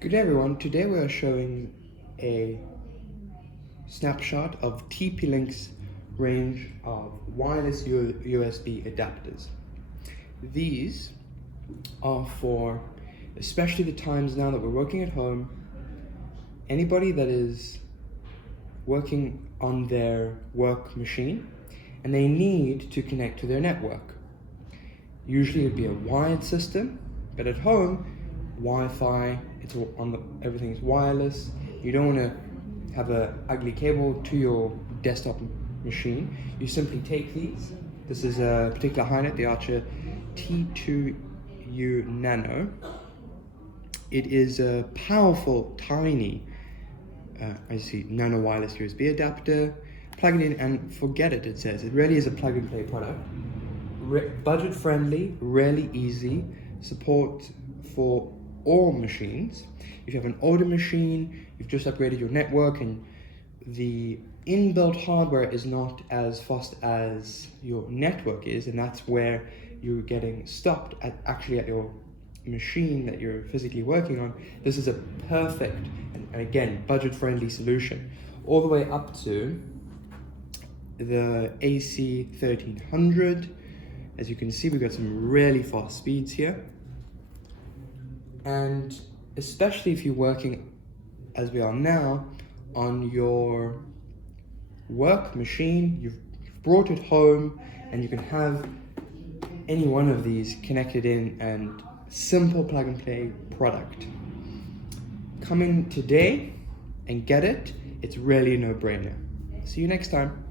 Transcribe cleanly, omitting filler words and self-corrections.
Good day everyone, today we are showing a snapshot of TP-Link's range of wireless USB adapters. These are for especially the times now that we're working at home, anybody that is working on their work machine and they need to connect to their network. Usually it'd be a wired system, but at home Wi-Fi, everything's wireless. You don't want to have an ugly cable to your desktop machine. You simply take these. This is a particular Hi-Net, the Archer T2U Nano. It is a powerful, tiny, nano wireless USB adapter. Plug it in and forget it, it says. It really is a plug-and-play product. Budget-friendly, really easy, support for all machines. If you have an older machine, you've just upgraded your network and the inbuilt hardware is not as fast as your network is, and that's where you're getting stopped at your machine that you're physically working on, this is a perfect and again budget-friendly solution, all the way up to the AC1300. As you can see, we've got some really fast speeds here. And especially if you're working, as we are now, on your work machine, you've brought it home and you can have any one of these connected in and simple plug and play product. Come in today and get it. It's really a no-brainer. See you next time.